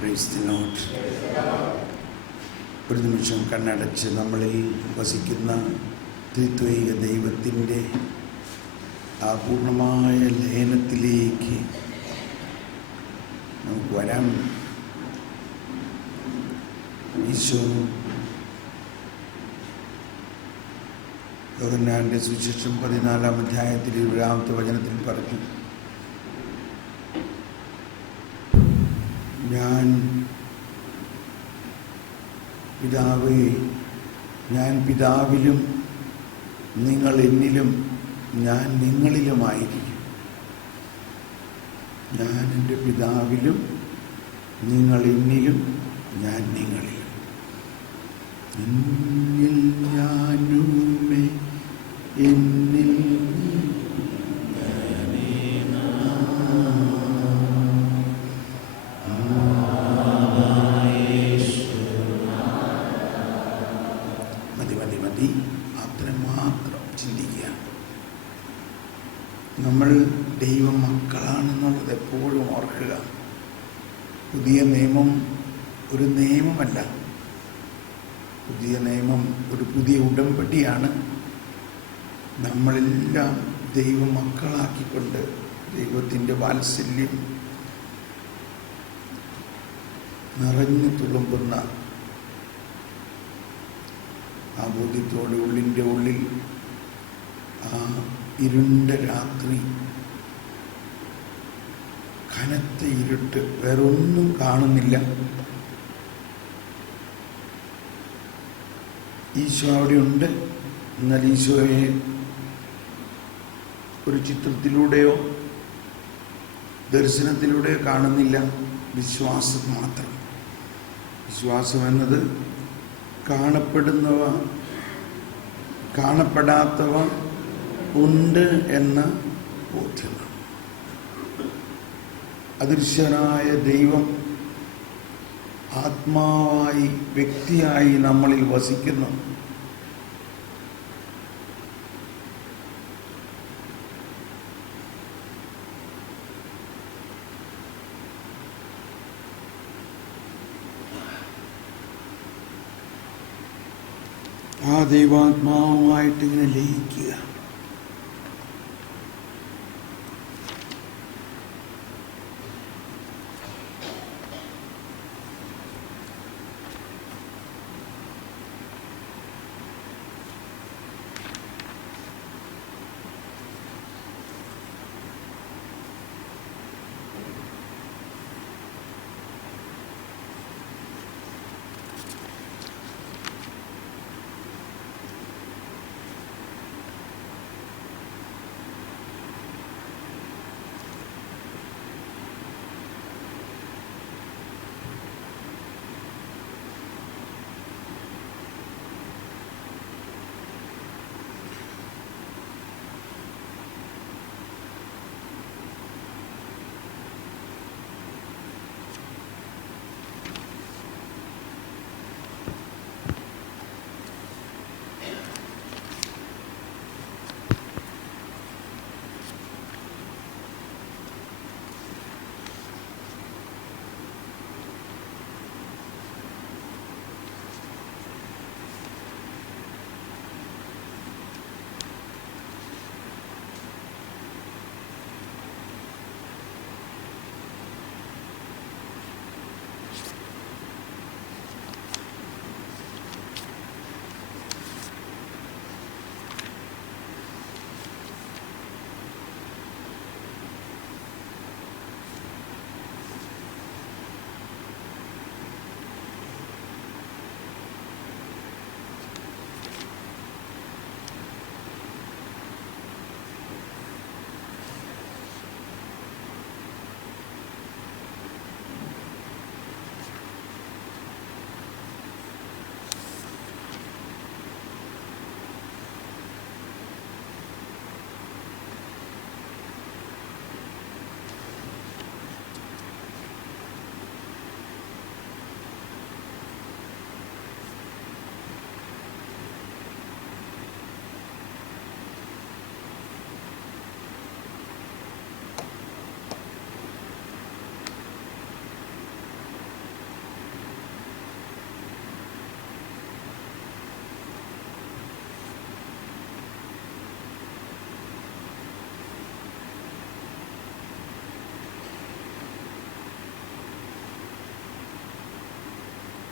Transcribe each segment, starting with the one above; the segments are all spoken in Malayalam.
Praise the Lord. ഒരു നിമിഷം കണ്ണടച്ച് നമ്മളിൽ വസിക്കുന്ന ത്രിത്വൈക ദൈവത്തിൻ്റെ ആ പൂർണ്ണമായ ലയനത്തിലേക്ക് നമുക്ക് വരാം. ഈശോ യോഹന്നാന്റെ സുവിശേഷം 14-ാം അധ്യായത്തിൽ 20-ാമത്തെ വചനത്തിൽ പറഞ്ഞു, ഞാൻ പിതാവിലും നിങ്ങൾ എന്നിലും ഞാൻ നിങ്ങളിലുമായിരിക്കും. ഞാൻ എൻ്റെ പിതാവിലും നിങ്ങൾ എന്നിലും ഞാൻ നിങ്ങളിലും. എന്നിൽ ഞാനുമേ എന്നിൽ മതി അത്ര മാത്രം ചിന്തിക്കുക. നമ്മൾ ദൈവ മക്കളാണെന്നുള്ളത് എപ്പോഴും ഓർക്കുക. പുതിയ നിയമം ഒരു നിയമമല്ല, പുതിയ നിയമം ഒരു പുതിയ ഉടമ്പടിയാണ്. നമ്മളെല്ലാം ദൈവ മക്കളാക്കിക്കൊണ്ട് ദൈവത്തിൻ്റെ വാത്സല്യം നിറഞ്ഞു തുളുമ്പുന്ന ആ ബോധ്യത്തോടെ ഉള്ളിൻ്റെ ഉള്ളിൽ ആ ഇരുണ്ട രാത്രി, കനത്ത ഇരുട്ട്, വേറൊന്നും കാണുന്നില്ല. ഈശോ അവിടെയുണ്ട്. എന്നാൽ ഈശോയെ ഒരു ചിത്രത്തിലൂടെയോ ദർശനത്തിലൂടെയോ കാണുന്നില്ല. വിശ്വാസം മാത്രം. വിശ്വാസം എന്നത് കാണപ്പെടുന്നവ കാണപ്പെടാത്തവ ഉണ്ട് എന്ന ബോധ്യമാണ്. അദൃശ്യനായ ദൈവം ആത്മാവായി വ്യക്തിയായി നമ്മളിൽ വസിക്കുന്നു. ആ ദൈവാത്മാവുമായിട്ട് ഇങ്ങനെ ലയിക്കുക.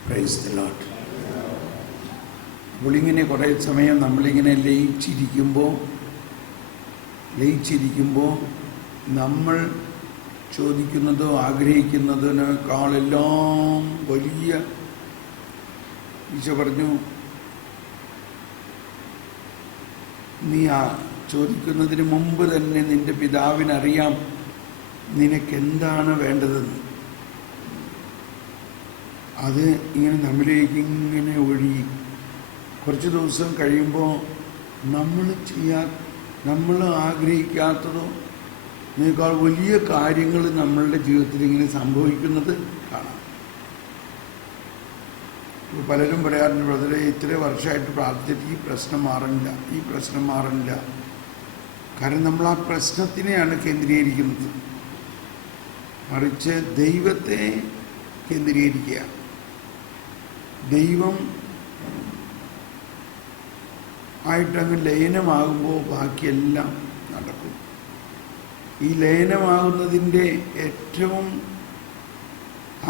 Praise the Lord. അപ്പോൾ ഇങ്ങനെ കുറേ സമയം നമ്മളിങ്ങനെ ലയിച്ചിരിക്കുമ്പോൾ നമ്മൾ ചോദിക്കുന്നതോ ആഗ്രഹിക്കുന്നതിനേക്കാളെല്ലാം വലിയ ഈശോ പറഞ്ഞു, നീ ചോദിക്കുന്നതിന് മുമ്പ് തന്നെ നിന്റെ പിതാവിനറിയാം നിനക്കെന്താണ് വേണ്ടതെന്ന്. അത് ഇങ്ങനെ നമ്മിലേക്ക് ഇങ്ങനെ ഒഴുകി കുറച്ച് ദിവസം കഴിയുമ്പോൾ നമ്മൾ ആഗ്രഹിക്കാത്തതോ ഇതിനേക്കാൾ വലിയ കാര്യങ്ങൾ നമ്മളുടെ ജീവിതത്തിൽ ഇങ്ങനെ സംഭവിക്കുന്നത് കാണാം. പലരും പറയാറുണ്ട്, ബ്രദറെ ഇത്ര വർഷമായിട്ട് പ്രാർത്ഥിച്ചിട്ട് ഈ പ്രശ്നം മാറുന്നില്ല. കാരണം നമ്മൾ ആ പ്രശ്നത്തിനെയാണ് കേന്ദ്രീകരിക്കുന്നത്, മറിച്ച് ദൈവത്തെ കേന്ദ്രീകരിക്കുക. ദൈവം ആയിട്ടങ്ങ് ലയനമാകുമ്പോൾ ബാക്കിയെല്ലാം നടക്കും. ഈ ലയനമാകുന്നതിൻ്റെ ഏറ്റവും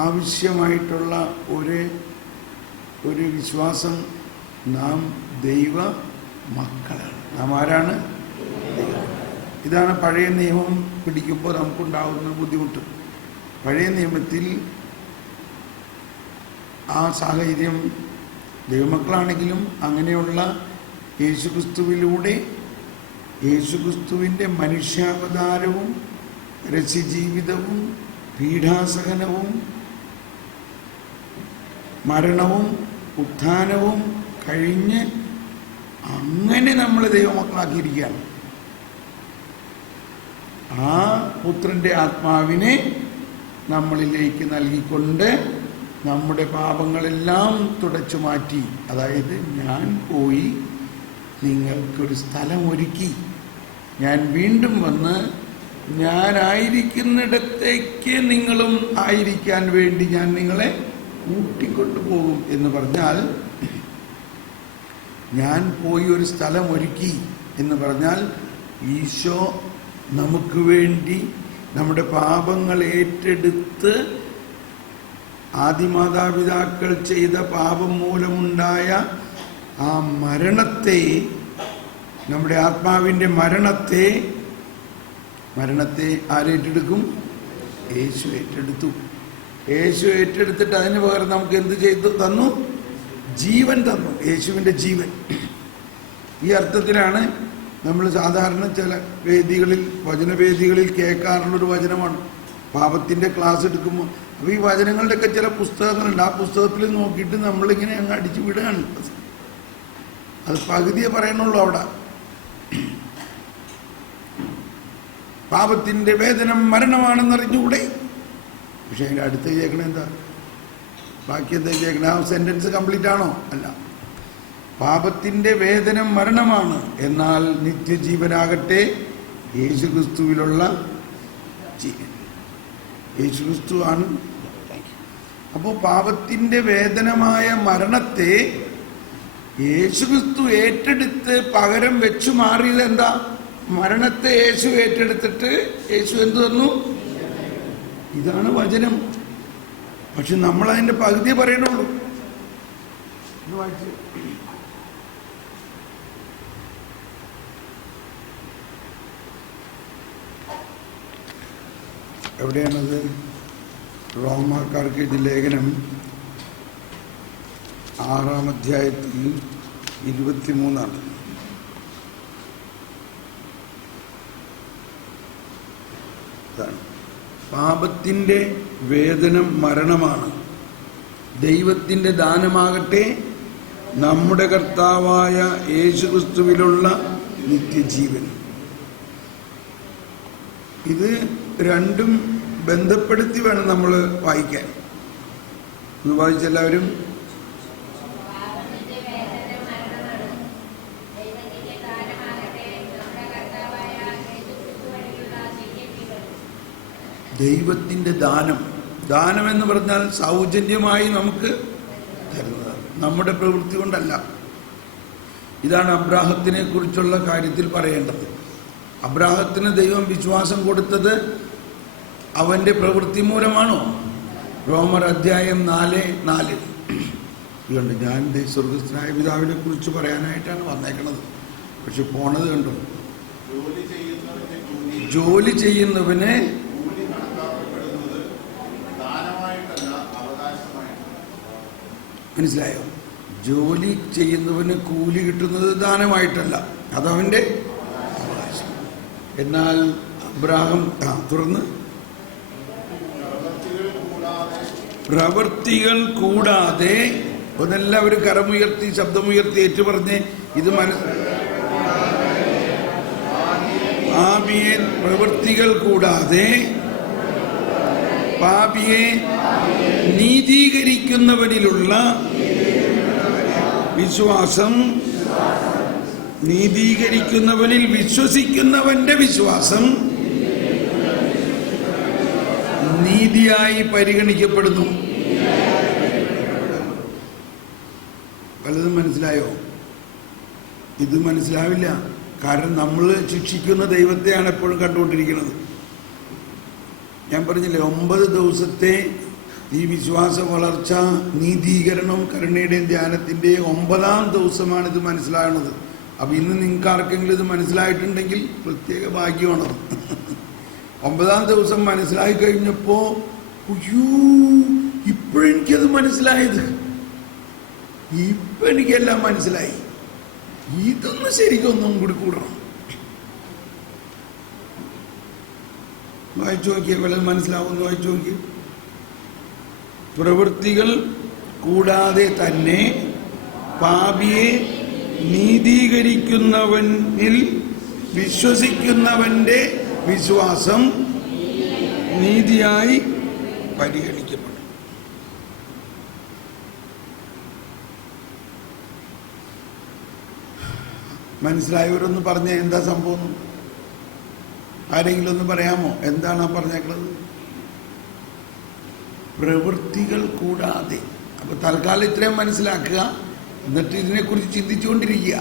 ആവശ്യമായിട്ടുള്ള ഒരു വിശ്വാസം, നാം ദൈവ മക്കളാണ്. നാം ആരാണ്? ഇതാണ് പഴയ നിയമം പിടിക്കുമ്പോൾ നമുക്കുണ്ടാകുന്ന ബുദ്ധിമുട്ട്. പഴയ നിയമത്തിൽ ആ സാഹചര്യം ദൈവമക്കളാണെങ്കിലും അങ്ങനെയുള്ള യേശുക്രിസ്തുവിൻ്റെ മനുഷ്യാവതാരവും രസ്യജീവിതവും പീഡാസഹനവും മരണവും ഉത്ഥാനവും കഴിഞ്ഞ് അങ്ങനെ നമ്മൾ ദൈവമക്കളാക്കിയിരിക്കുകയാണ്. ആ പുത്രൻ്റെ ആത്മാവിനെ നമ്മളിലേക്ക് നൽകിക്കൊണ്ട് നമ്മുടെ പാപങ്ങളെല്ലാം തുടച്ചു മാറ്റി, അതായത് ഞാൻ പോയി നിങ്ങൾക്കൊരു സ്ഥലം ഒരുക്കി, ഞാൻ വീണ്ടും വന്ന് ഞാനായിരിക്കുന്നിടത്തേക്ക് നിങ്ങളും ആയിരിക്കാൻ വേണ്ടി ഞാൻ നിങ്ങളെ കൂട്ടിക്കൊണ്ടുപോകും എന്ന് പറഞ്ഞാൽ, ഞാൻ പോയി ഒരു സ്ഥലം ഒരുക്കി എന്ന് പറഞ്ഞാൽ ഈശോ നമുക്ക് വേണ്ടി നമ്മുടെ പാപങ്ങൾ ഏറ്റെടുത്ത് ആദിമാതാപിതാക്കൾ ചെയ്ത പാപം മൂലമുണ്ടായ ആ മരണത്തെ, നമ്മുടെ ആത്മാവിൻ്റെ മരണത്തെ ആരേറ്റെടുക്കും? യേശു ഏറ്റെടുത്തു. യേശു ഏറ്റെടുത്തിട്ട് അതിന് പകരം നമുക്ക് എന്ത് ചെയ്തു തന്നു? ജീവൻ തന്നു, യേശുവിൻ്റെ ജീവൻ. ഈ അർത്ഥത്തിലാണ് നമ്മൾ സാധാരണ ചില വചനവേദികളിൽ കേൾക്കാറുള്ളൊരു വചനമാണ്. പാപത്തിൻ്റെ ക്ലാസ് എടുക്കുമ്പോൾ അപ്പോൾ ഈ വചനങ്ങളുടെയൊക്കെ ചില പുസ്തകങ്ങളുണ്ട്. ആ പുസ്തകത്തിൽ നോക്കിയിട്ട് നമ്മളിങ്ങനെ അങ്ങ് അടിച്ചു വിടുകയാണ്. അത് പകുതിയെ പറയണുള്ളൂ. അവിടെ പാപത്തിൻ്റെ വേദനം മരണമാണെന്നറിഞ്ഞുകൂടെ? പക്ഷെ അതിൻ്റെ അടുത്ത് കേൾക്കണ എന്താ? ബാക്കി എന്താ കേൾക്കണേ? ആ സെൻറ്റൻസ് കംപ്ലീറ്റ് ആണോ? അല്ല. പാപത്തിൻ്റെ വേദനം മരണമാണ്, എന്നാൽ നിത്യജീവനാകട്ടെ യേശുക്രിസ്തുവിലുള്ള ജീവൻ. യേശുക്രിസ്തു ആണ്. അപ്പോൾ പാപത്തിൻ്റെ വേദനമായ മരണത്തെ യേശുക്രിസ്തു ഏറ്റെടുത്ത് പകരം വെച്ചു മാറിയത് എന്താ? മരണത്തെ യേശു ഏറ്റെടുത്തിട്ട് യേശു എന്തു തന്നു? ഇതാണ് വചനം. പക്ഷെ നമ്മൾ അതിൻ്റെ പകുതിയെ പറയണുള്ളൂ. എവിടെയാണത്? റോമാക്കാർക്ക് ഇത് ലേഖനം 6-ാം അധ്യായത്തിൽ 23 പാപത്തിൻ്റെ വേദനം മരണമാണ്, ദൈവത്തിൻ്റെ ദാനമാകട്ടെ നമ്മുടെ കർത്താവായ യേശുക്രിസ്തുവിലുള്ള നിത്യജീവൻ. ഇത് രണ്ടും ബന്ധപ്പെടുത്തി വേണം നമ്മൾ വായിക്കാൻ. ഒന്ന് വായിച്ചെല്ലാവരും. ദൈവത്തിൻ്റെ ദാനം എന്ന് പറഞ്ഞാൽ സൗജന്യമായി നമുക്ക് തരുന്നതാണ്, നമ്മുടെ പ്രവൃത്തി കൊണ്ടല്ല. ഇതാണ് അബ്രാഹത്തിനെ കുറിച്ചുള്ള കാര്യത്തിൽ പറയേണ്ടത്. അബ്രാഹത്തിന് ദൈവം വിശ്വാസം കൊടുത്തത് അവൻ്റെ പ്രവൃത്തി മൂലമാണോ? റോമർ അധ്യായം 4:4 ഇതുകൊണ്ട് ഞാൻ എൻ്റെ സ്വർഗസ്ഥനായ പിതാവിനെ കുറിച്ച് പറയാനായിട്ടാണ് വന്നേക്കണത്. പക്ഷെ പോണത് കണ്ടു. ജോലി ചെയ്യുന്നവന് മനസ്സിലായോ? ജോലി ചെയ്യുന്നവന് കൂലി കിട്ടുന്നത് ദാനമായിട്ടല്ല, അതവൻ്റെ അവകാശം. എന്നാൽ അബ്രാഹം തുടർന്ന് പ്രവൃത്തികൾ കൂടാതെ, ഒന്നെല്ലാവരും കരമുയർത്തി ശബ്ദമുയർത്തി ഏറ്റുപറഞ്ഞ് ഇത് പാപിയെ പ്രവൃത്തികൾ കൂടാതെ പാപിയെ നീതീകരിക്കുന്നവനിലുള്ള വിശ്വാസം, നീതീകരിക്കുന്നവനിൽ വിശ്വസിക്കുന്നവന്റെ വിശ്വാസം നീതിയായി പരിഗണിക്കപ്പെടുന്നു. പലതും മനസ്സിലായോ? ഇത് മനസ്സിലാവില്ല. കാരണം നമ്മൾ ശിക്ഷിക്കുന്ന ദൈവത്തെയാണ് എപ്പോഴും കണ്ടുകൊണ്ടിരിക്കുന്നത്. ഞാൻ പറഞ്ഞില്ലേ, 9 ദിവസത്തെ ഈ വിശ്വാസ വളർച്ച, നീതീകരണം, കരുണയുടെയും ധ്യാനത്തിൻ്റെയും 9ാം ദിവസമാണ് ഇത് മനസ്സിലാകുന്നത്. അപ്പം ഇന്ന് നിങ്ങൾക്ക് ആർക്കെങ്കിലും ഇത് മനസ്സിലായിട്ടുണ്ടെങ്കിൽ പ്രത്യേക ഭാഗ്യമാണത്. 9ാം ദിവസം മനസ്സിലായി കഴിഞ്ഞപ്പോൾ ഇപ്പോഴെനിക്കത് മനസ്സിലായത്, ഇപ്പം എനിക്കെല്ലാം മനസ്സിലായി. ഇതൊന്നും ശരിക്കും ഒന്നും കൂടി കൂടണം. വായിച്ചു നോക്കിയാൽ വല്ലതും മനസ്സിലാവുമെന്ന് വായിച്ചു നോക്കി. പ്രവൃത്തികൾ കൂടാതെ തന്നെ പാപിയെ നീതീകരിക്കുന്നവനിൽ വിശ്വസിക്കുന്നവന്റെ വിശ്വാസം നീതിയായി പരിഗണിക്കപ്പെടും. മനസ്സിലായവരൊന്ന് പറഞ്ഞ എന്താ സംഭവം? ആരെങ്കിലും ഒന്ന് പറയാമോ? എന്താണ് ആ പറഞ്ഞേക്കുന്നത്? പ്രവൃത്തികൾ കൂടാതെ. അപ്പൊ തൽക്കാലം ഇത്രയും മനസ്സിലാക്കുക, എന്നിട്ട് ഇതിനെക്കുറിച്ച് ചിന്തിച്ചുകൊണ്ടിരിക്കുക.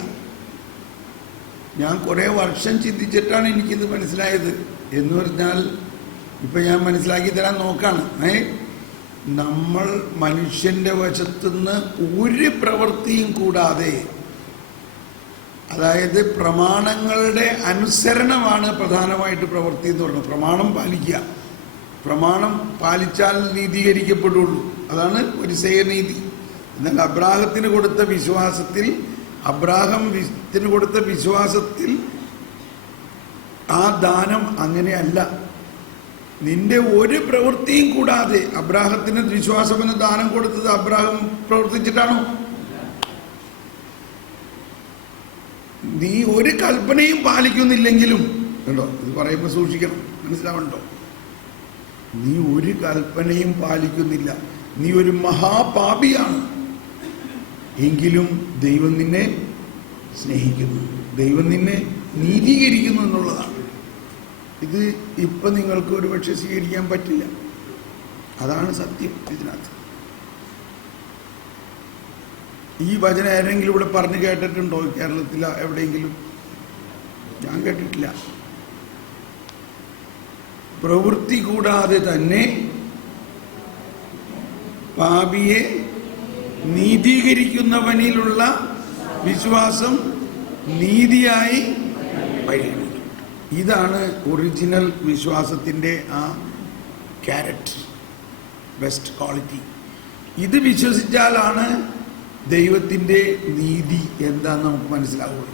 ഞാൻ കുറേ വർഷം ചിന്തിച്ചിട്ടാണ് എനിക്കിത് മനസ്സിലായത്. എന്ന് പറഞ്ഞാൽ ഇപ്പം ഞാൻ മനസ്സിലാക്കി തരാൻ നോക്കാണ്. നമ്മൾ മനുഷ്യൻ്റെ വശത്തുനിന്ന് ഒരു പ്രവൃത്തിയും കൂടാതെ, അതായത് പ്രമാണങ്ങളുടെ അനുസരണമാണ് പ്രധാനമായിട്ട് പ്രവൃത്തി എന്ന് പറയുന്നത്. പ്രമാണം പാലിക്കുക, പ്രമാണം പാലിച്ചാൽ നീതീകരിക്കപ്പെടുള്ളൂ. അതാണ് ഫരിസേയനീതി. എന്നാൽ അബ്രാഹത്തിന് കൊടുത്ത വിശ്വാസത്തിൽ, അബ്രാഹത്തിന് കൊടുത്ത വിശ്വാസത്തിൽ ആ ദാനം അങ്ങനെയല്ല. നിന്റെ ഒരു പ്രവൃത്തിയും കൂടാതെ. അബ്രാഹത്തിന് വിശ്വാസമെന്ന് ദാനം കൊടുത്തത് അബ്രാഹം പ്രവർത്തിച്ചിട്ടാണോ? നീ ഒരു കൽപ്പനയും പാലിക്കുന്നില്ലെങ്കിലും, കണ്ടോ, ഇത് പറയുമ്പോൾ സൂക്ഷിക്കണം, മനസ്സിലാവണ്ടോ? നീ ഒരു കൽപ്പനയും പാലിക്കുന്നില്ല, നീ ഒരു മഹാപാപിയാണ്. എങ്കിലും ദൈവം നിന്നെ സ്നേഹിക്കുന്നു, ദൈവം നിന്നെ നീതീകരിക്കുന്നു എന്നുള്ളതാണ്. ഇത് ഇപ്പം നിങ്ങൾക്ക് ഒരുപക്ഷെ സ്വീകരിക്കാൻ പറ്റില്ല. അതാണ് സത്യം ഇതിനകത്ത്. ഈ വചനം ആരെങ്കിലും ഇവിടെ പറഞ്ഞു കേട്ടിട്ടുണ്ടോ കേരളത്തിൽ എവിടെയെങ്കിലും? ഞാൻ കേട്ടിട്ടില്ല. പ്രവൃത്തി കൂടാതെ തന്നെ പാപിയെ നീതീകരിക്കുന്നവനിലുള്ള വിശ്വാസം നീതിയായി പരിഗണിക്കും. ഇതാണ് ഒറിജിനൽ വിശ്വാസത്തിൻ്റെ ആ ക്യാരക്ടർ, ബെസ്റ്റ് ക്വാളിറ്റി. ഇത് വിശ്വസിച്ചാലാണ് ദൈവത്തിൻ്റെ നീതി എന്താന്ന് നമുക്ക് മനസ്സിലാവുള്ളൂ.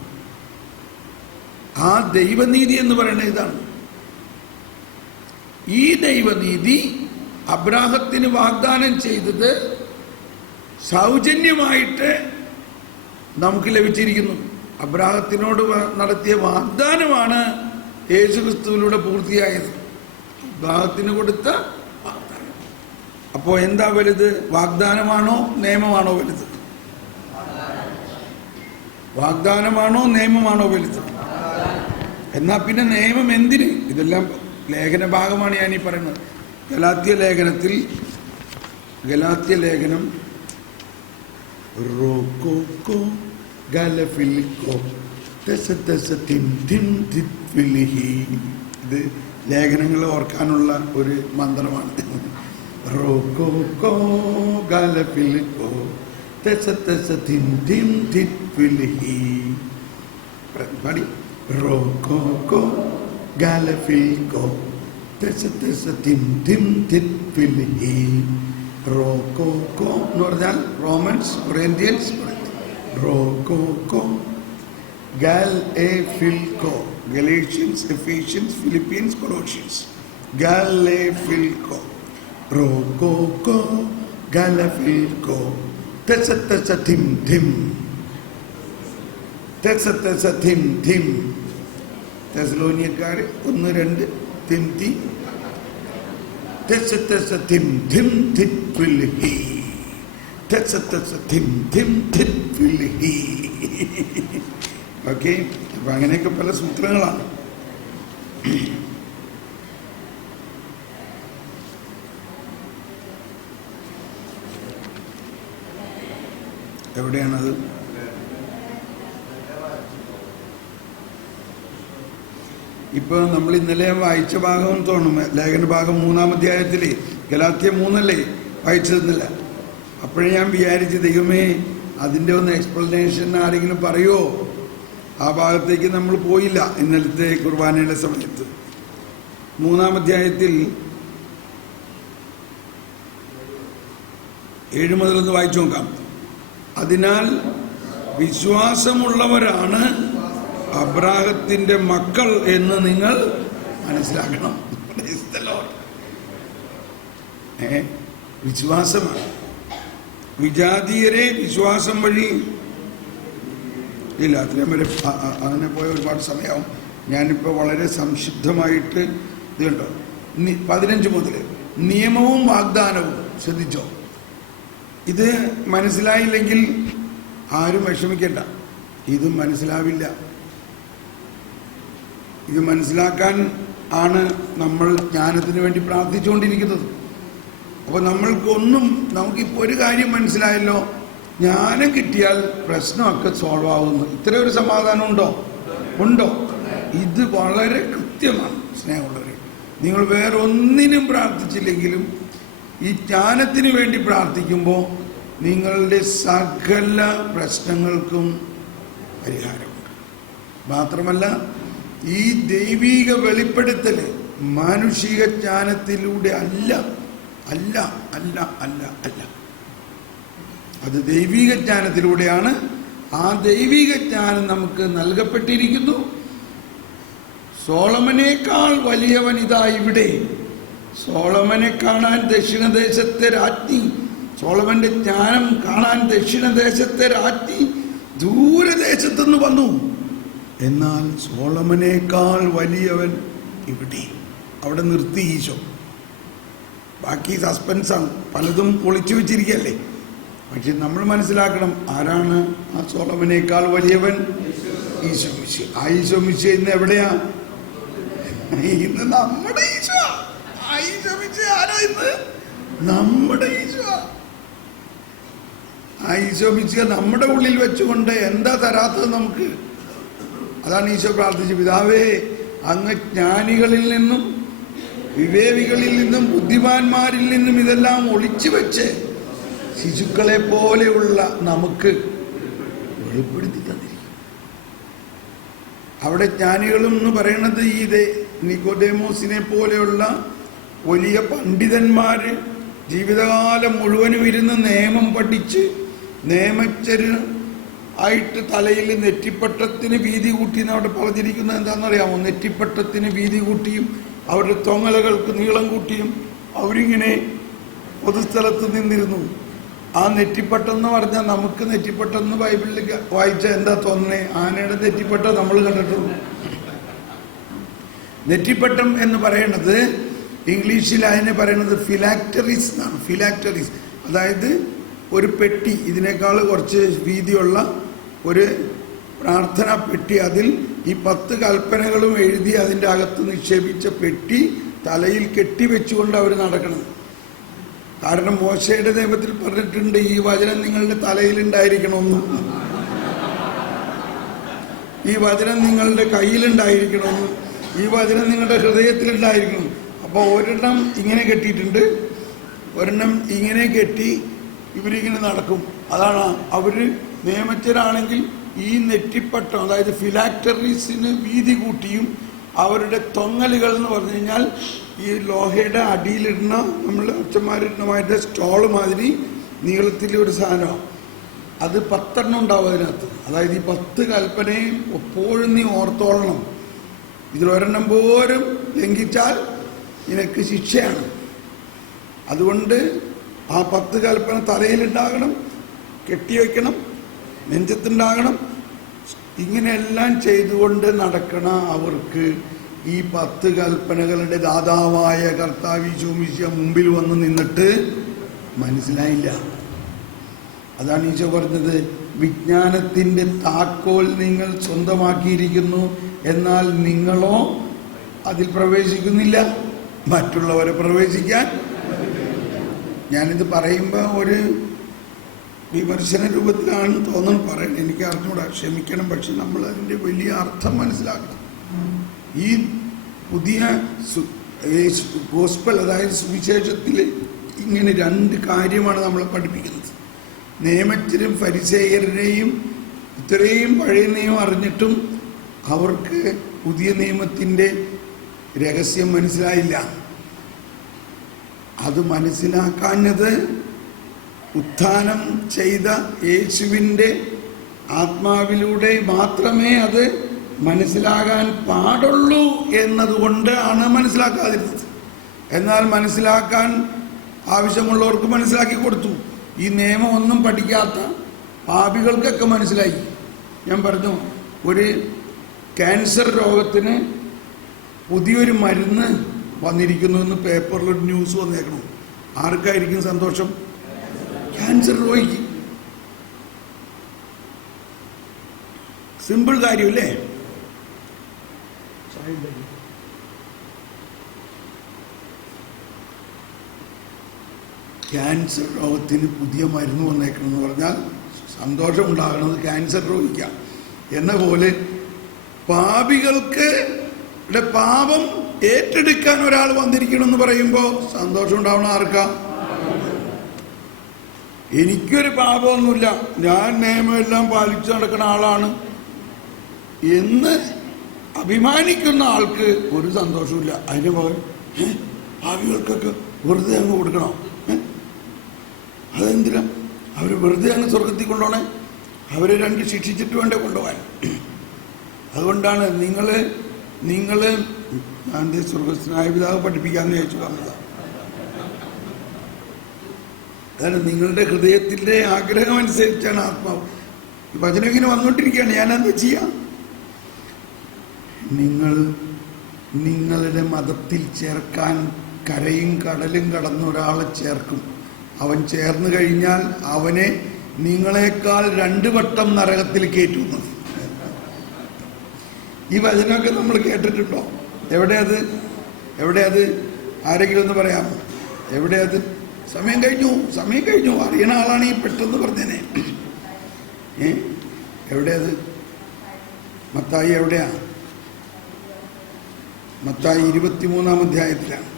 ആ ദൈവനീതി എന്ന് പറയുന്നത് ഇതാണ്. ഈ ദൈവനീതി അബ്രാഹത്തിന് വാഗ്ദാനം ചെയ്തത് സൗജന്യമായിട്ട് നമുക്ക് ലഭിച്ചിരിക്കുന്നു. അബ്രാഹത്തിനോട് നടത്തിയ വാഗ്ദാനമാണ് യേശുക്രിസ്തുവിലൂടെ പൂർത്തിയായത്. അബ്രാഹത്തിന് കൊടുത്ത വാഗ്ദാനം. അപ്പോൾ എന്താ വലുത്? വാഗ്ദാനമാണോ നിയമമാണോ വലുത്? വാഗ്ദാനമാണോ നിയമമാണോ വലുത്? എന്നാ പിന്നെ നിയമം എന്തിന്? ഇതെല്ലാം ലേഖന ഭാഗമാണ് ഞാനീ പറയുന്നത്. ഗലാത്യ ലേഖനം റോക്കോക്കോ ഗലഫിലിക്കോ ഇത് ലേഖനങ്ങൾ ഓർക്കാനുള്ള ഒരു മന്ത്രമാണ്. റോക്കോക്കോ ഗാലഫിൽക്കോ തെസ തെസ തിം തിം തിത്വിൽഹി. പാടി. റോക്കോക്കോ ഗാലഫിൽക്കോ തെസ തെസ തിം തിം തിത്വിൽഹി. റോക്കോക്കോ എന്ന് പറഞ്ഞാൽ റോമൻസ്, കൊറിന്ത്യൻസ്. റോക്കോക്കോ ഗാലഫിൽക്കോ, ഗലേഷ്യൻസ്, എഫേഷ്യൻസ്, ഫിലിപ്പീൻസ്, കൊളോഷ്യൻസ്. ഗാലഫിൽക്കോ റോക്കോക്കോ ഗാലഫിൽക്കോ തെസ തെസ തിം തിം തെസ തെസ തിം തിം. തെസലോനിയക്കാര് 1-2 തിംതി. തെസ തെസ തിം തിം തിത്വിൽഹി. തെസ തെസ തിം തിം തിത്വിൽഹി. ഓക്കെ, അപ്പൊ അങ്ങനെയൊക്കെ പല സൂത്രങ്ങളാണ്. എവിടെയാണത്? ഇപ്പൊ നമ്മൾ ഇന്നലെ വായിച്ച ഭാഗം തോന്നും, ലേഖന ഭാഗം 3-ാം അധ്യായത്തിലെ ഗലാത്യ 3 വായിച്ചിരുന്നില്ല. അപ്പോഴേ ഞാൻ വിചാരിച്ചു, ദൈവമേ അതിൻ്റെ ഒന്ന് എക്സ്പ്ലനേഷൻ ആരെങ്കിലും പറയുമോ? ആ ഭാഗത്തേക്ക് നമ്മൾ പോയില്ല ഇന്നലത്തെ കുർബാനയുടെ സമയത്ത്. 3-ാം അധ്യായത്തിൽ 7 മുതൽ വായിച്ചു നോക്കാം. അതിനാൽ വിശ്വാസമുള്ളവരാണ് അബ്രാഹത്തിന്റെ മക്കൾ എന്ന് നിങ്ങൾ മനസ്സിലാക്കണം. വിശ്വാസമാണ്. വിജാതീയരെ വിശ്വാസം വഴി ഇല്ല. അത്രയും വരെ അങ്ങനെ പോയ ഒരുപാട് സമയമാവും. ഞാനിപ്പോൾ വളരെ സംക്ഷിപ്തമായിട്ട് ഇത് കണ്ടോ. 15 മുതൽ നിയമവും വാഗ്ദാനവും ശ്രദ്ധിച്ചോ. ഇത് മനസ്സിലായില്ലെങ്കിൽ ആരും വിഷമിക്കണ്ട. ഇത് മനസ്സിലാവില്ല. ഇത് മനസ്സിലാക്കാൻ ആണ് നമ്മൾ ജ്ഞാനത്തിന് വേണ്ടി പ്രാർത്ഥിച്ചുകൊണ്ടിരിക്കുന്നത്. അപ്പോൾ നമുക്കിപ്പോൾ ഒരു കാര്യം മനസ്സിലായല്ലോ, ജ്ഞാനം കിട്ടിയാൽ പ്രശ്നമൊക്കെ സോൾവ് ആവുന്നു. ഇത്ര ഒരു സമാധാനം ഉണ്ടോ? ഇത് വളരെ കൃത്യമാണ് സ്നേഹമുള്ളവരെ. നിങ്ങൾ വേറെ ഒന്നിനും പ്രാർത്ഥിച്ചില്ലെങ്കിലും ഈ ജ്ഞാനത്തിന് വേണ്ടി പ്രാർത്ഥിക്കുമ്പോൾ നിങ്ങളുടെ സകല പ്രശ്നങ്ങൾക്കും പരിഹാരമുണ്ട്. മാത്രമല്ല, ഈ ദൈവിക വെളിപ്പെടുത്തൽ മാനുഷിക ജ്ഞാനത്തിലൂടെ അല്ല. അത് ദൈവിക ജ്ഞാനത്തിലൂടെയാണ്. ആ ദൈവിക ജ്ഞാനം നമുക്ക് നൽകപ്പെട്ടിരിക്കുന്നു. സോളമനേക്കാൾ വലിയവൻ ഇതാ ഇവിടെ. സോളമനെ കാണാൻ ദക്ഷിണദേശത്തെ രാജ്ഞി, സോളമന്റെ ജ്ഞാനം കാണാൻ ദക്ഷിണദേശത്തെ രാജ്ഞി ദൂരദേശത്തുനിന്ന് വന്നു. എന്നാൽ സോളമനേക്കാൾ വലിയവൻ ഇവിടെ. അവിടെ നിർത്തി ഈശോ. ബാക്കി സസ്പെൻസാണ്, പലതും ഒളിച്ചു വെച്ചിരിക്കല്ലേ. പക്ഷെ നമ്മൾ മനസ്സിലാക്കണം, ആരാണ് ആ സോളമനേക്കാൾ വലിയവൻ? ഈശോ മിശിഹ. ആ ഈശോ മിശിഹ ഇന്ന് എവിടെയാ? ഇന്ന് നമ്മുടെ ഈശോ. ആ ഈശോ മിശിഹ ആരാ? ഇന്ന് നമ്മുടെ ഈശോ. ആ ഈശോ മിശിഹ നമ്മുടെ ഉള്ളിൽ വെച്ചുകൊണ്ട് എന്താ തരാത്തത് നമുക്ക്? അതാണ് ഈശോ പ്രാർത്ഥിച്ചു, പിതാവേ അങ്ങ് ജ്ഞാനികളിൽ നിന്നും വിവേകികളിൽ നിന്നും ബുദ്ധിമാന്മാരിൽ നിന്നും ഇതെല്ലാം ഒളിച്ചു വെച്ച് ശിശുക്കളെ പോലെയുള്ള നമുക്ക് വെളിപ്പെടുത്തി തന്നിരിക്കും. അവിടെ ജ്ഞാനികളും എന്ന് പറയുന്നത് ഈ നിക്കോദേമോസിനെ പോലെയുള്ള വലിയ പണ്ഡിതന്മാര് ജീവിതകാലം മുഴുവനും ഇരുന്ന് നിയമം പഠിച്ച് നിയമജ്ഞര് ആയിട്ട് തലയിൽ നെറ്റിപ്പട്ടത്തിന് വീതി കൂട്ടി എന്ന് അവിടെ പറഞ്ഞിരിക്കുന്നത് എന്താണെന്നറിയാമോ? നെറ്റിപ്പട്ടത്തിന് വീതി കൂട്ടിയും അവരുടെ തൊങ്ങലകൾക്ക് നീളം കൂട്ടിയും അവരിങ്ങനെ പൊതുസ്ഥലത്ത് നിന്നിരുന്നു. ആ നെറ്റിപ്പട്ടം എന്ന് പറഞ്ഞാൽ നമുക്ക് നെറ്റിപ്പട്ടം എന്ന് ബൈബിളിൽ വായിച്ച എന്താ തോന്നണേ? ആനയുടെ നെറ്റിപ്പട്ടം നമ്മൾ കണ്ടിട്ടുണ്ട്. നെറ്റിപ്പട്ടം എന്ന് പറയുന്നത് ഇംഗ്ലീഷിൽ അതിനെ പറയുന്നത് ഫിലാക്ടറീസ് എന്നാണ്. ഫിലാക്ടറീസ് അതായത് ഒരു പെട്ടി, ഇതിനേക്കാൾ കുറച്ച് വീതിയുള്ള ഒരു പ്രാർത്ഥനാ പെട്ടി. അതിൽ ഈ 10 കൽപ്പനകളും എഴുതി അതിൻ്റെ അകത്ത് നിക്ഷേപിച്ച പെട്ടി തലയിൽ കെട്ടിവെച്ചുകൊണ്ട് അവർ നടക്കണം. കാരണം മോശയുടെ നിയമത്തിൽ പറഞ്ഞിട്ടുണ്ട്, ഈ വചനം നിങ്ങളുടെ തലയിലുണ്ടായിരിക്കണമെന്നും ഈ വചനം നിങ്ങളുടെ കയ്യിലുണ്ടായിരിക്കണമെന്നും ഈ വചനം നിങ്ങളുടെ ഹൃദയത്തിലുണ്ടായിരിക്കണം. അപ്പോൾ ഒരെണ്ണം ഇങ്ങനെ കെട്ടിയിട്ടുണ്ട്, ഒരെണ്ണം ഇങ്ങനെ കെട്ടി ഇവരിങ്ങനെ നടക്കും. അതാണ് അവർ നിയമജ്ഞരാണെങ്കിൽ ഈ നെറ്റിപ്പട്ടം, അതായത് ഫിലാക്ടറീസിന് വീതി കൂട്ടിയും അവരുടെ തൊങ്ങലുകൾ എന്ന് പറഞ്ഞു കഴിഞ്ഞാൽ ഈ ലോഹയുടെ അടിയിലിടുന്ന നമ്മൾ അച്ഛന്മാരിടുന്നമായിട്ട് സ്റ്റോള് മാതിരി നീളത്തിലൊരു സാധനമാണ്. അത് 10 ഉണ്ടാവും അതിനകത്ത്. അതായത് ഈ 10 കൽപ്പനയും എപ്പോഴും നീ ഓർത്തോളണം. ഇതിലൊരെണ്ണം പോലും ലംഘിച്ചാൽ നിനക്ക് ശിക്ഷയാണ്. അതുകൊണ്ട് ആ 10 കൽപ്പന തലയിലുണ്ടാകണം, കെട്ടിവെക്കണം, നെഞ്ചത്തുണ്ടാകണം. ഇങ്ങനെയെല്ലാം ചെയ്തുകൊണ്ട് നടക്കണ അവർക്ക് ഈ 10 കൽപ്പനകളുടെ ദാതാവായ കർത്താവ് ഈശോ മുമ്പിൽ വന്ന് നിന്നിട്ട് മനസ്സിലായില്ല. അതാണ് ഈശോ പറഞ്ഞത്, വിജ്ഞാനത്തിൻ്റെ താക്കോൽ നിങ്ങൾ സ്വന്തമാക്കിയിരിക്കുന്നു, എന്നാൽ നിങ്ങളോ അതിൽ പ്രവേശിക്കുന്നില്ല, മറ്റുള്ളവരെ പ്രവേശിക്കാൻ. ഞാനിത് പറയുമ്പോൾ ഒരു വിമർശന രൂപത്തിലാണ് തോന്നുന്നു പറയുന്നത്, എനിക്ക് അറിഞ്ഞൂടാ, ക്ഷമിക്കണം. പക്ഷെ നമ്മൾ അതിൻ്റെ വലിയ അർത്ഥം മനസ്സിലാക്കണം. ഈ പുതിയ ഗോസ്പൽ, അതായത് സുവിശേഷത്തിൽ ഇങ്ങനെ 2 കാര്യമാണ് നമ്മളെ പഠിപ്പിക്കുന്നത്. നിയമജ്ഞരും ഫരിസേയരുടെയും ഇത്രയും പഴയ നിയമം അറിഞ്ഞിട്ടും അവർക്ക് പുതിയ നിയമത്തിൻ്റെ രഹസ്യം മനസ്സിലായില്ല. അത് മനസ്സിലാക്കാഞ്ഞത് ഉത്ഥാനം ചെയ്ത യേശുവിൻ്റെ ആത്മാവിലൂടെ മാത്രമേ അത് മനസ്സിലാകാൻ പാടുള്ളൂ എന്നതുകൊണ്ട് ആണ് മനസ്സിലാക്കാതിരുന്നത്. എന്നാൽ മനസ്സിലാക്കാൻ ആവശ്യമുള്ളവർക്ക് മനസ്സിലാക്കി കൊടുത്തു. ഈ നിയമം ഒന്നും പഠിക്കാത്ത പാപികൾക്കൊക്കെ മനസ്സിലായി. ഞാൻ പറഞ്ഞു, ഒരു ക്യാൻസർ രോഗത്തിന് പുതിയൊരു മരുന്ന് വന്നിരിക്കുന്നു എന്ന് പേപ്പറിലൊരു ന്യൂസ് വന്നേക്കണം. ആർക്കായിരിക്കും സന്തോഷം? ക്യാൻസർ രോഗിക്ക്. സിമ്പിൾ കാര്യമല്ലേ? ക്യാൻസർ രോഗത്തിന് പുതിയ മരുന്ന് വന്നേക്കണമെന്ന് പറഞ്ഞാൽ സന്തോഷമുണ്ടാകണത് ക്യാൻസർ രോഗിക്കാം. എന്ന പോലെ പാപികൾക്ക് പാപം ഏറ്റെടുക്കാൻ ഒരാൾ വന്നിരിക്കണമെന്ന് പറയുമ്പോൾ സന്തോഷം ഉണ്ടാവണം ആർക്കാ? എനിക്കൊരു പാപമൊന്നുമില്ല, ഞാൻ നിയമമെല്ലാം പാലിച്ചു നടക്കുന്ന ആളാണ് എന്ന് അഭിമാനിക്കുന്ന ആൾക്ക് ഒരു സന്തോഷമില്ല. അതിന് പകരം പാപികൾക്കൊക്കെ വെറുതെ അങ്ങ് കൊടുക്കണോ? അതെന്തിനാ അവർ വെറുതെ അങ്ങ് സ്വർഗത്തിൽ കൊണ്ടുപോകണേ? അവരെ 2 ശിക്ഷിച്ചിട്ട് വേണ്ടേ കൊണ്ടുപോകാൻ? അതുകൊണ്ടാണ് നിങ്ങൾ ഞാൻ സ്വർഗസ്ഥനായ പിതാവ് പഠിപ്പിക്കാമെന്ന് ചോദിച്ചു പറഞ്ഞതാണ്. അതാണ് നിങ്ങളുടെ ഹൃദയത്തിൻ്റെ ആഗ്രഹം അനുസരിച്ചാണ് ആത്മാവ്. ഈ വചനം ഇങ്ങനെ വന്നുകൊണ്ടിരിക്കുകയാണ്. ഞാനെന്താ ചെയ്യാം? നിങ്ങളുടെ മതത്തിൽ ചേർക്കാൻ കരയും കടലും കടന്ന ഒരാളെ ചേർക്കും. അവൻ ചേർന്ന് കഴിഞ്ഞാൽ അവനെ നിങ്ങളെക്കാൾ 2 വട്ടം നരകത്തിൽ കയറ്റുന്നു. ഈ വചനമൊക്കെ നമ്മൾ കേട്ടിട്ടുണ്ടോ? എവിടെയത് ആരെങ്കിലും ഒന്ന് പറയാമോ? എവിടെയത്? സമയം കഴിഞ്ഞു. അറിയണ ആളാണ് ഈ പെട്ടെന്ന് പറഞ്ഞേനെ. എവിടെയത്? മത്തായി എവിടെയാ? മത്തായി 23-ാം അധ്യായത്തിലാണ്.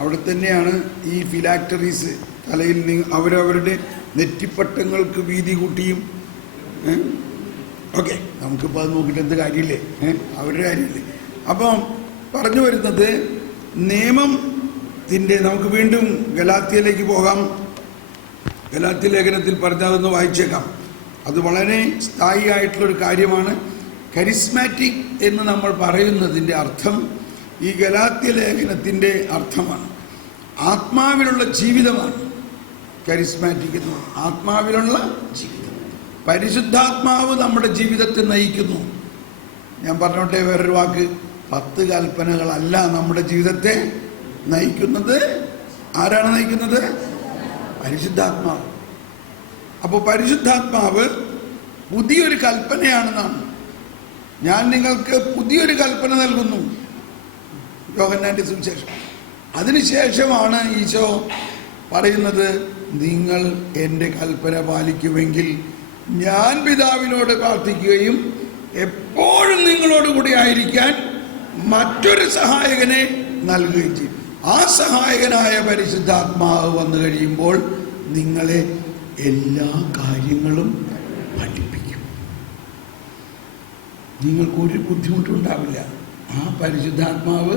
അവിടെ തന്നെയാണ് ഈ ഫിലാക്ടറീസ് തലയിൽ അവരവരുടെ നെറ്റിപ്പട്ടങ്ങൾക്ക് വീതി കൂട്ടിയും. ഓക്കെ, നമുക്കിപ്പോൾ അത് നോക്കിയിട്ട് എന്ത് കാര്യമില്ലേ? അവരുടെ കാര്യമില്ലേ? അപ്പം പറഞ്ഞു വരുന്നത് നിയമത്തിൻ്റെ, നമുക്ക് വീണ്ടും ഗലാത്യയിലേക്ക് പോകാം. ഗലാത്യ ലേഖനത്തിൽ പറഞ്ഞതൊന്ന് വായിച്ചേക്കാം. അത് വളരെ സ്ഥായി ആയിട്ടുള്ളൊരു കാര്യമാണ്. കരിസ്മാറ്റിക് എന്ന് നമ്മൾ പറയുന്നതിൻ്റെ അർത്ഥം ഈ ഗലാത്യ ലേഖനത്തിൻ്റെ അർത്ഥമാണ്. ആത്മാവിലുള്ള ജീവിതമാണ് കരിസ്മാറ്റിക് എന്ന് പറയുന്നത്. ആത്മാവിലുള്ള ജീവിതം. പരിശുദ്ധാത്മാവ് നമ്മുടെ ജീവിതത്തെ നയിക്കുന്നു. ഞാൻ പറഞ്ഞോട്ടെ വേറൊരു വാക്ക്, 10 കൽപ്പനകളല്ല നമ്മുടെ ജീവിതത്തെ നയിക്കുന്നത്. ആരാണ് നയിക്കുന്നത്? പരിശുദ്ധാത്മാവ്. അപ്പോൾ പരിശുദ്ധാത്മാവ് പുതിയൊരു കൽപ്പനയാണെന്നാണ്. ഞാൻ നിങ്ങൾക്ക് പുതിയൊരു കൽപ്പന നൽകുന്നു, യോഹന്നാന്റെ സുവിശേഷം. അതിനുശേഷമാണ് ഈശോ പറയുന്നത്, നിങ്ങൾ എൻ്റെ കൽപ്പന പാലിക്കുമെങ്കിൽ ഞാൻ പിതാവിനോട് പ്രാർത്ഥിക്കുകയും എപ്പോഴും നിങ്ങളോട് കൂടി ആയിരിക്കാൻ മറ്റൊരു സഹായകനെ നൽകുകയും ചെയ്യും. ആ സഹായകനായ പരിശുദ്ധാത്മാവ് വന്നു കഴിയുമ്പോൾ നിങ്ങളെ എല്ലാ കാര്യങ്ങളും പഠിപ്പിക്കും. നിങ്ങൾക്കൊരു ബുദ്ധിമുട്ടുണ്ടാവില്ല. ആ പരിശുദ്ധാത്മാവ്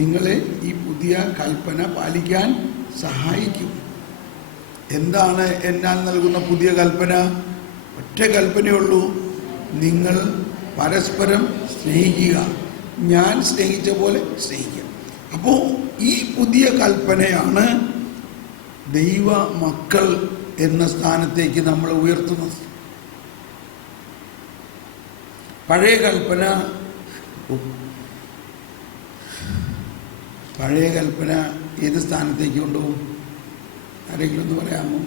നിങ്ങളെ ഈ പുതിയ കൽപ്പന പാലിക്കാൻ സഹായിക്കും. എന്താണ് എന്നാൽ നൽകുന്ന പുതിയ കൽപ്പന? ഒറ്റ കൽപ്പനയുള്ളൂ, നിങ്ങൾ പരസ്പരം സ്നേഹിക്കുക, ഞാൻ സ്നേഹിച്ച പോലെ സ്നേഹിക്കുക. അപ്പോൾ ഈ പുതിയ കൽപ്പനയാണ് ദൈവ മക്കൾ എന്ന സ്ഥാനത്തേക്ക് നമ്മൾ ഉയർത്തുന്നത്. പഴയ കൽപ്പന ഏത് സ്ഥാനത്തേക്ക് കൊണ്ടുപോകും? ആരെങ്കിലും ഒന്ന് പറയാമോ?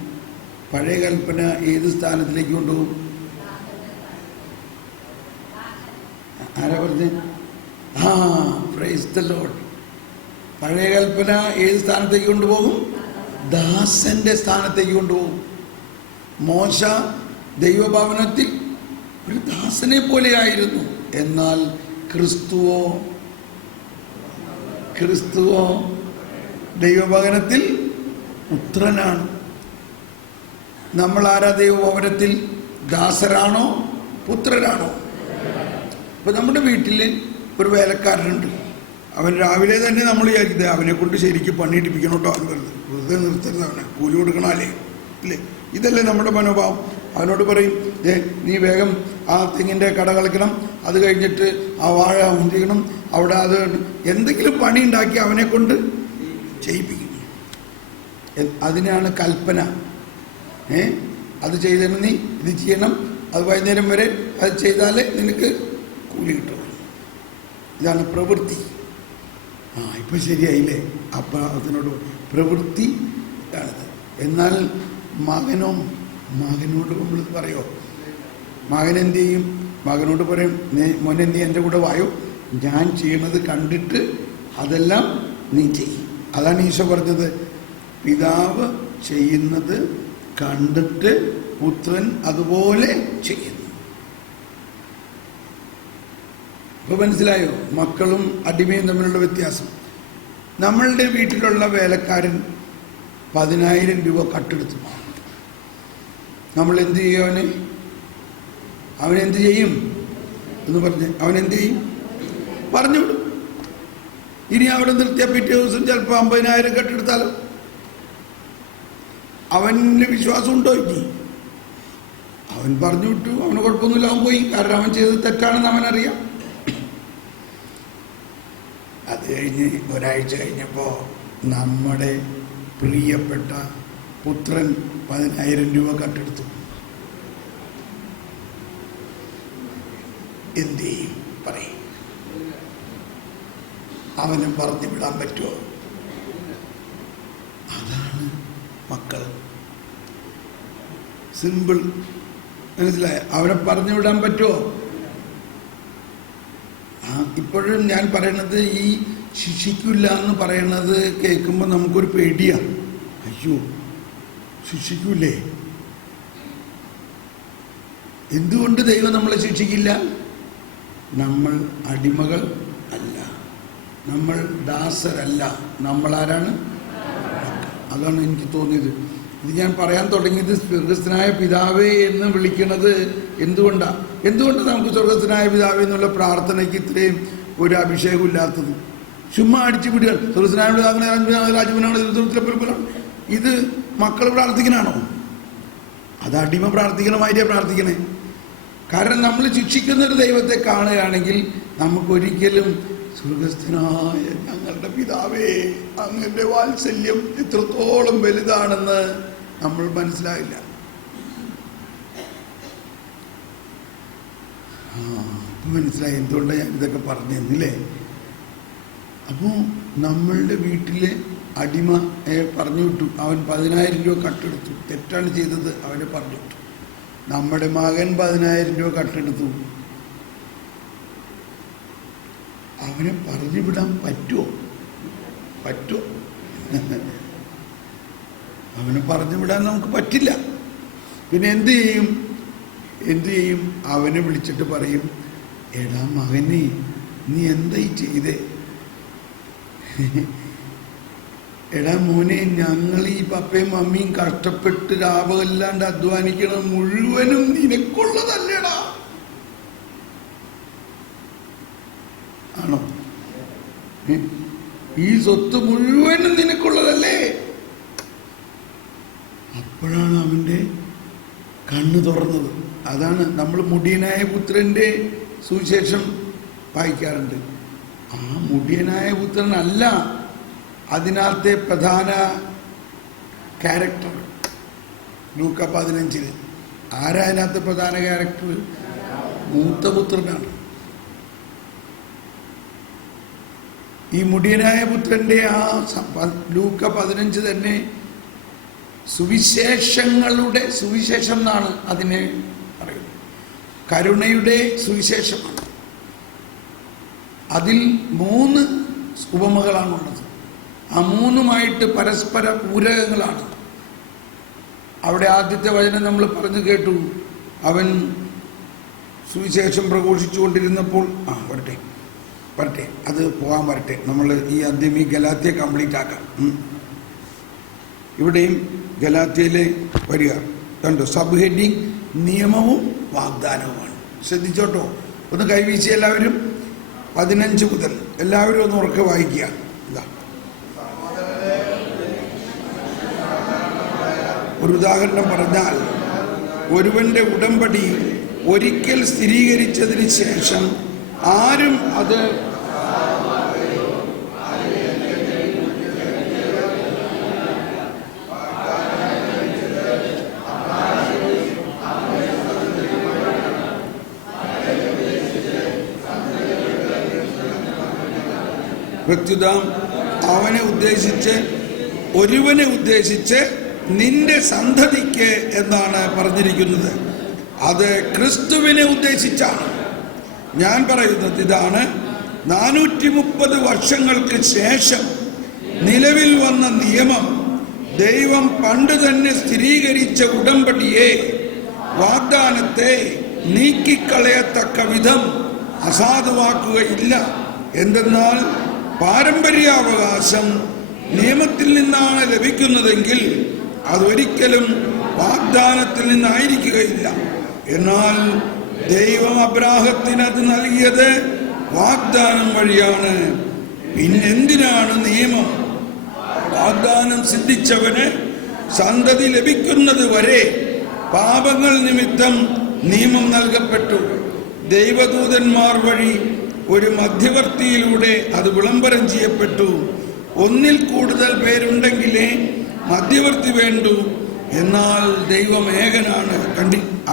പഴയ കൽപ്പന ഏത് സ്ഥാനത്തിലേക്ക് കൊണ്ടുപോകും? ആരാ പറഞ്ഞേ? Praise the Lord. പഴയ കൽപ്പന ഏത് സ്ഥാനത്തേക്ക് കൊണ്ടുപോകും? ദാസന്റെ സ്ഥാനത്തേക്ക് കൊണ്ടുപോകും. മോശ ദൈവഭവനത്തിൽ ഒരു ദാസനെ പോലെയായിരുന്നു. എന്നാൽ ക്രിസ്തുവോ ദൈവഭവനത്തിൽ പുത്രനാണ്. നമ്മൾ ആരാ ദൈവഭവനത്തിൽ? ദാസരാണോ പുത്രരാണോ? ഇപ്പം നമ്മുടെ വീട്ടിൽ ഒരു വേലക്കാരനുണ്ട്. അവൻ രാവിലെ തന്നെ നമ്മൾ വിചാരിക്കുന്നത് അവനെ കൊണ്ട് ശരിക്കും പണിയിട്ടിപ്പിക്കണം കേട്ടോ, അവൻ വെറുതെ നിർത്തരുത്, അവനെ കൂലി കൊടുക്കണമല്ലേ, ഇല്ലേ? ഇതല്ലേ നമ്മുടെ മനോഭാവം. അവനോട് പറയും, നീ വേഗം ആ തെങ്ങിൻ്റെ കട കളിക്കണം, അത് കഴിഞ്ഞിട്ട് ആ വാഴ ഉന്തിക്കണം, അവിടെ അത് എന്തെങ്കിലും പണി ഉണ്ടാക്കി അവനെ കൊണ്ട് ചെയ്യിപ്പിക്കും. അതിനാണ് കൽപ്പന. അത് ചെയ്തതിന് നീ ഇത് ചെയ്യണം, അത് വൈകുന്നേരം വരെ അത് ചെയ്താലേ നിനക്ക് കൂലി കിട്ടും. ഇതാണ് പ്രവൃത്തി. ഇപ്പം ശരിയായില്ലേ? അപ്പം അതിനോട് പ്രവൃത്തി ഇതാണത്. എന്നാൽ മകനോട് നമ്മൾ പറയോ? മകൻ എന്ത് ചെയ്യും? മകനോട് പറയും, മോനെ നീ എൻ്റെ കൂടെ വായോ, ഞാൻ ചെയ്യണത് കണ്ടിട്ട് അതെല്ലാം നീ ചെയ്യും. അതാണ് ഈശോ പറഞ്ഞത്, പിതാവ് ചെയ്യുന്നത് കണ്ടിട്ട് പുത്രൻ അതുപോലെ ചെയ്യുന്നു. ഇപ്പൊ മനസ്സിലായോ മക്കളും അടിമയും തമ്മിലുള്ള വ്യത്യാസം? നമ്മളുടെ വീട്ടിലുള്ള വേലക്കാരൻ 10,000 രൂപ കട്ടെടുത്തു. നമ്മൾ എന്ത് ചെയ്യും? അവനെന്ത് ചെയ്യും എന്ന് പറഞ്ഞ് അവനെന്ത് ചെയ്യും? പറഞ്ഞുവിടും. ഇനി അവിടെ നിർത്തിയ പിറ്റേ ദിവസം ചിലപ്പോൾ 50,000 കട്ടെടുത്താലോ? അവന് വിശ്വാസം ഉണ്ടോ? ഇനി അവൻ പറഞ്ഞു വിട്ടു, അവന് കുഴപ്പമൊന്നുമില്ല, അവൻ പോയി. കാരണം അവൻ ചെയ്തത് തെറ്റാണെന്ന് അവനറിയാം. അത് കഴിഞ്ഞ് ഒരാഴ്ച കഴിഞ്ഞപ്പോൾ നമ്മുടെ പ്രിയപ്പെട്ട പുത്രൻ 10,000 രൂപ കട്ടെടുത്തു. എന്ത് ചെയ്യും? പറയും. അവനെ പറഞ്ഞു വിടാൻ പറ്റുമോ? അതാണ് മക്കൾ. സിമ്പിൾ. മനസ്സിലായ? അവനെ പറഞ്ഞു വിടാൻ പറ്റുമോ? ഇപ്പോഴും ഞാൻ പറയണത്, ഈ ശിക്ഷിക്കില്ല എന്ന് പറയണത് കേൾക്കുമ്പോൾ നമുക്കൊരു പേടിയാണ്. അയ്യോ, ശിക്ഷിക്കൂലേ? എന്തുകൊണ്ട് ദൈവം നമ്മളെ ശിക്ഷിക്കില്ല? നമ്മൾ അടിമകൾ അല്ല, നമ്മൾ ദാസരല്ല, നമ്മളാരാണ്? അതാണ് എനിക്ക് തോന്നിയത്. ഇത് ഞാൻ പറയാൻ തുടങ്ങിയത്, സ്വർഗസ്ഥനായ പിതാവേ എന്ന് വിളിക്കുന്നത് എന്തുകൊണ്ട് നമുക്ക് സ്വർഗസ്ഥനായ പിതാവേ എന്നുള്ള പ്രാർത്ഥനയ്ക്ക് ഇത്രയും ഒരു അഭിഷേകം ഇല്ലാത്തത്? ചുമ്മാ അടിച്ചു വിടുക, സ്വർഗസ്ഥനായ രാജുവിനാണ്. ഇത് മക്കൾ പ്രാർത്ഥിക്കണാണോ? അത് അടിമ പ്രാർത്ഥിക്കണമായിട്ടേ പ്രാർത്ഥിക്കണേ. കാരണം നമ്മൾ ശിക്ഷിക്കുന്നൊരു ദൈവത്തെ കാണുകയാണെങ്കിൽ നമുക്കൊരിക്കലും സ്വർഗസ്ഥനായ ഞങ്ങളുടെ പിതാവേ അങ്ങയുടെ വാത്സല്യം എത്രത്തോളം വലുതാണെന്ന് നമ്മൾ മനസ്സിലായില്ല. മനസ്സിലായി എന്തുകൊണ്ടാണ് ഞാൻ ഇതൊക്കെ പറഞ്ഞെന്നില്ലേ? അപ്പോൾ നമ്മളുടെ വീട്ടിലെ അടിമയെ പറഞ്ഞു വിട്ടു. അവൻ 10,000 രൂപ കട്ടെടുത്തു. തെറ്റാണ് ചെയ്തത്, അവനെ പറഞ്ഞു വിട്ടു. നമ്മുടെ മകൻ 10,000 രൂപ കട്ടെടുത്തു. അവനെ പറഞ്ഞു വിടാൻ പറ്റുമോ? അവനെ പറഞ്ഞു വിടാൻ നമുക്ക് പറ്റില്ല. പിന്നെ എന്ത് ചെയ്യും? അവനെ വിളിച്ചിട്ട് പറയും, എടാ മകനെ, നീ എന്തായി ചെയ്തേ? എടാ മോനെ, ഞങ്ങൾ ഈ പപ്പയും മമ്മിയും കഷ്ടപ്പെട്ട് രാപകല്ലാണ്ട് അധ്വാനിക്കണം മുഴുവനും നിനക്കുള്ളതല്ലേടാ. ആണോ? ഈ സ്വത്ത് മുഴുവനും നിനക്കുള്ളതല്ലേ? അപ്പോഴാണ് അവന്റെ കണ്ണ് തുറന്നത്. അതാണ് നമ്മൾ മുടിയനായ പുത്രന്റെ സുവിശേഷം വായിക്കാറുണ്ട്. ആ മുടിയനായ പുത്രനല്ല അതിനകത്തെ പ്രധാന ക്യാരക്ടർ. ലൂക്ക 15 ആരാ അതിനകത്തെ പ്രധാന ക്യാരക്ടർ? മൂത്ത പുത്രനാണ്. ഈ മുടിയനായ പുത്രന്റെ ആ ലൂക്ക 15 തന്നെ സുവിശേഷങ്ങളുടെ സുവിശേഷം എന്നാണ് അതിനെ പറയുന്നത്. കരുണയുടെ സുവിശേഷമാണ്. അതിൽ 3 ഉപമകളാണുള്ളത്. ആ 3ഉമായിട്ട് പരസ്പര പൂരകങ്ങളാണ്. അവിടെ ആദ്യത്തെ വചനം നമ്മൾ പറഞ്ഞു കേട്ടു. അവൻ സുവിശേഷം പ്രഘോഷിച്ചുകൊണ്ടിരുന്നപ്പോൾ വരട്ടെ അത് പോകാൻ വരട്ടെ. നമ്മൾ ഈ ആദ്യം ഈ ഗലാത്യ കംപ്ലീറ്റ് ആക്കാം. ഇവിടെയും ഗലാത്യയിലെ വരിക കണ്ടോ, സബ് ഹെഡിങ് നിയമവും വാഗ്ദാനവുമാണ്. ശ്രദ്ധിച്ചോട്ടോ, ഒന്ന് കൈവീശി എല്ലാവരും. 15 മുതൽ എല്ലാവരും ഒന്ന് ഉറക്കെ വായിക്കുക. ഒരു ഉദാഹരണം പറഞ്ഞാൽ, ഒരുവന്റെ ഉടമ്പടി ഒരിക്കൽ സ്ഥിരീകരിച്ചതിന് ശേഷം ആരും അത് പ്രത്യുത ഒരുവനെ ഉദ്ദേശിച്ച് നിന്റെ സന്തതിക്ക് എന്നാണ് പറഞ്ഞിരിക്കുന്നത്. അത് ക്രിസ്തുവിനെ ഉദ്ദേശിച്ചാണ്. ഞാൻ പറയുന്നത് ഇതാണ്: 430 വർഷങ്ങൾക്ക് ശേഷം നിലവിൽ വന്ന നിയമം ദൈവം പണ്ട് തന്നെ സ്ഥിരീകരിച്ച ഉടമ്പടിയെ, വാഗ്ദാനത്തെ നീക്കിക്കളയത്തക്ക വിധം അസാധുവാക്കുകയില്ല. എന്തെന്നാൽ പാരമ്പര്യാവകാശം നിയമത്തിൽ നിന്നാണ് ലഭിക്കുന്നതെങ്കിൽ അതൊരിക്കലും വാഗ്ദാനത്തിൽ നിന്നായിരിക്കുകയില്ല. എന്നാൽ ദൈവം അബ്രാഹത്തിന് അത് നൽകിയത് വാഗ്ദാനം വഴിയാണ്. പിന്നെന്തിനാണ് നിയമം? വാഗ്ദാനം സിദ്ധിച്ചവന് സന്തതി ലഭിക്കുന്നത് വരെ പാപങ്ങൾ നിമിത്തം നിയമം നൽകപ്പെട്ടു. ദൈവദൂതന്മാർ വഴി ഒരു മധ്യവർത്തിയിലൂടെ അത് വിളംബരം ചെയ്യപ്പെട്ടു. ഒന്നിൽ കൂടുതൽ പേരുണ്ടെങ്കിലേ മധ്യവർത്തി വേണ്ടു. എന്നാൽ ദൈവം ഏകനാണ്.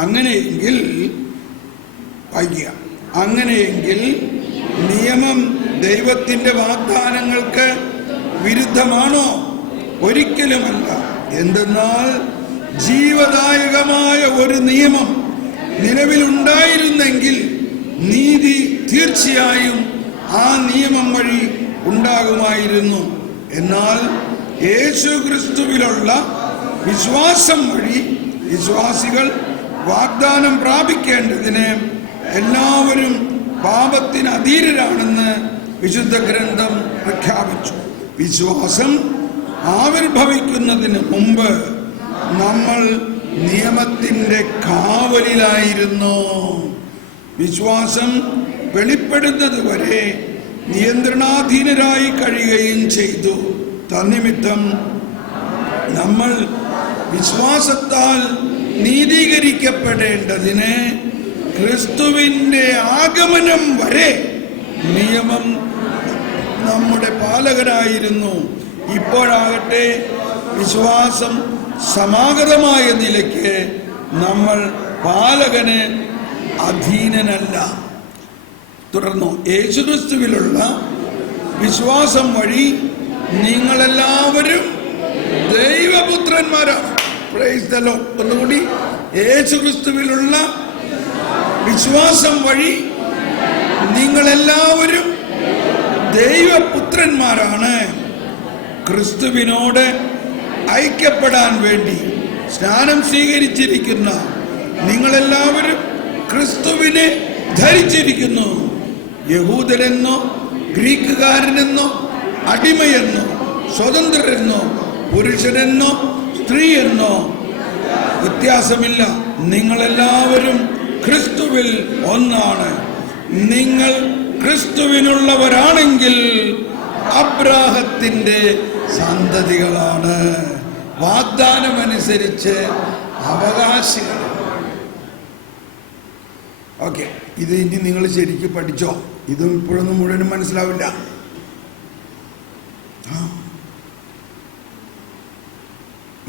അങ്ങനെയെങ്കിൽ വായിക്കുക. അങ്ങനെയെങ്കിൽ നിയമം ദൈവത്തിന്റെ വാഗ്ദാനങ്ങൾക്ക് വിരുദ്ധമാണോ? ഒരിക്കലുമല്ല. എന്തെന്നാൽ ജീവദായകമായ ഒരു നിയമം നിലവിലുണ്ടായിരുന്നെങ്കിൽ നീതി തീർച്ചയായും ആ നിയമം വഴി ഉണ്ടാകുമായിരുന്നു. എന്നാൽ യേശു ക്രിസ്തുവിലുള്ള വിശ്വാസം വഴി വിശ്വാസികൾ വാഗ്ദാനം പ്രാപിക്കേണ്ടതിന് എല്ലാവരും പാപത്തിന് അധീരരാണെന്ന് വിശുദ്ധ ഗ്രന്ഥം പ്രഖ്യാപിച്ചു. വിശ്വാസം ആവിർഭവിക്കുന്നതിന് മുമ്പ് നമ്മൾ നിയമത്തിന്റെ കാവലിലായിരുന്നു. വിശ്വാസം വെളിപ്പെടുന്നത് വരെ നിയന്ത്രണാധീനരായി കഴിയുകയും ചെയ്തു. തന്നിമിത്തം നമ്മൾ വിശ്വാസത്താൽ നീതീകരിക്കപ്പെടേണ്ടതിന് ക്രിസ്തുവിന്റെ ആഗമനം വരെ നിയമം നമ്മുടെ പാലകനായിരുന്നു. ഇപ്പോഴാകട്ടെ വിശ്വാസം സമാഗതമായ നിലയ്ക്ക് നമ്മൾ പാലകന് അധീനനല്ല. തുടർന്നു, യേശുക്രിസ്തുവിലുള്ള വിശ്വാസം വഴി നിങ്ങളെല്ലാവരും ദൈവപുത്രന്മാരാണ്. Praise the Lord. ഒന്നുകൂടി, യേശുക്രിസ്തുവിലുള്ള വിശ്വാസം വഴി നിങ്ങളെല്ലാവരും ദൈവപുത്രന്മാരാണ്. ക്രിസ്തുവിനോട് ഐക്യപ്പെടാൻ വേണ്ടി സ്നാനം സ്വീകരിച്ചിരിക്കുന്ന നിങ്ങളെല്ലാവരും ക്രിസ്തുവിനെ ധരിച്ചിരിക്കുന്നു. യഹൂദരെന്നോ ഗ്രീക്കുകാരനെന്നോ അടിമയെന്നോ സ്വതന്ത്രരെന്നോ പുരുഷനെന്നോ സ്ത്രീയെന്നോ വ്യത്യാസമില്ല, നിങ്ങളെല്ലാവരും ക്രിസ്തുവിൽ ഒന്നാണ്. നിങ്ങൾ ക്രിസ്തുവിനുള്ളവരാണെങ്കിൽ അബ്രാഹത്തിന്റെ സന്തതികളാണ്, വാഗ്ദാനമനുസരിച്ച് അവകാശികളാണ്. ഓക്കെ, ഇത് ഇനി നിങ്ങൾ ശരിക്കും പഠിച്ചോ. ഇതും ഇപ്പോഴൊന്നും മുഴുവനും മനസ്സിലാവില്ല.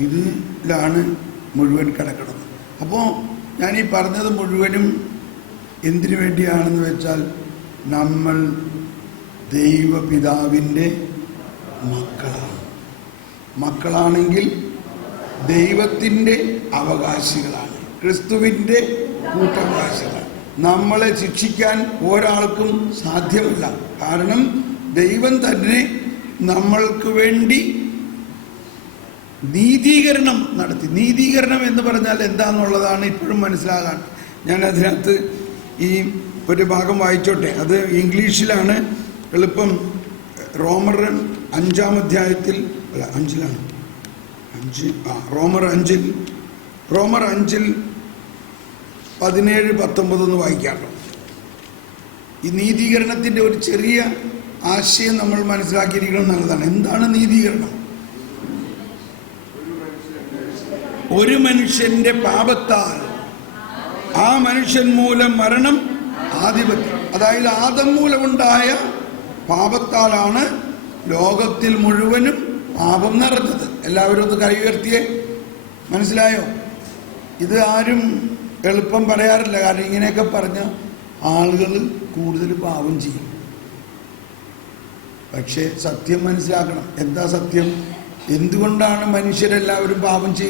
ഇതിലാണ് മുഴുവൻ കിടക്കുന്നത്. അപ്പോൾ ഞാൻ ഈ പറഞ്ഞത് മുഴുവനും എന്തിനു വേണ്ടിയാണെന്ന് വെച്ചാൽ, നമ്മൾ ദൈവപിതാവിൻ്റെ മക്കളാണ്. മക്കളാണെങ്കിൽ ദൈവത്തിൻ്റെ അവകാശികളാണ്, ക്രിസ്തുവിൻ്റെ കൂട്ടവകാശികളാണ്. നമ്മളെ ശിക്ഷിക്കാൻ ഒരാൾക്കും സാധ്യമല്ല. കാരണം ദൈവം തന്നെ നമ്മൾക്ക് വേണ്ടി നീതീകരണം നടത്തി. നീതീകരണം എന്ന് പറഞ്ഞാൽ എന്താണെന്നുള്ളതാണ് ഇപ്പോഴും മനസ്സിലാകാൻ. ഞാൻ അതിനകത്ത് ഈ ഒരു ഭാഗം വായിച്ചോട്ടെ. അത് ഇംഗ്ലീഷിലാണ്, എളുപ്പം. റോമർ 5-ാം അധ്യായത്തിൽ, അല്ല 5-ലാണ്, റോമർ 5-ൽ 17-19 വായിക്കാമല്ലോ. ഈ നീതീകരണത്തിൻ്റെ ഒരു ചെറിയ ആശയം നമ്മൾ മനസ്സിലാക്കിയിരിക്കണം നല്ലതാണ്. എന്താണ് നീതീകരണം? ഒരു മനുഷ്യന്റെ പാപത്താൽ ആ മനുഷ്യൻ മൂലം മരണം ആധിപത്യം, അതായത് ആദം മൂലമുണ്ടായ പാപത്താലാണ് ലോകത്തിൽ മുഴുവനും പാപം നിറഞ്ഞത്. എല്ലാവരും ഒന്ന് കൈ ഉയർത്തിയേ. മനസ്സിലായോ? ഇത് ആരും എളുപ്പം പറയാറില്ല. കാരണം ഇങ്ങനെയൊക്കെ പറഞ്ഞ ആളുകൾ കൂടുതൽ പാപം ചെയ്യും. പക്ഷേ സത്യം മനസ്സിലാക്കണം. എന്താ സത്യം? എന്തുകൊണ്ടാണ് മനുഷ്യരെല്ലാവരും പാപം ചെയ്യുന്നത്?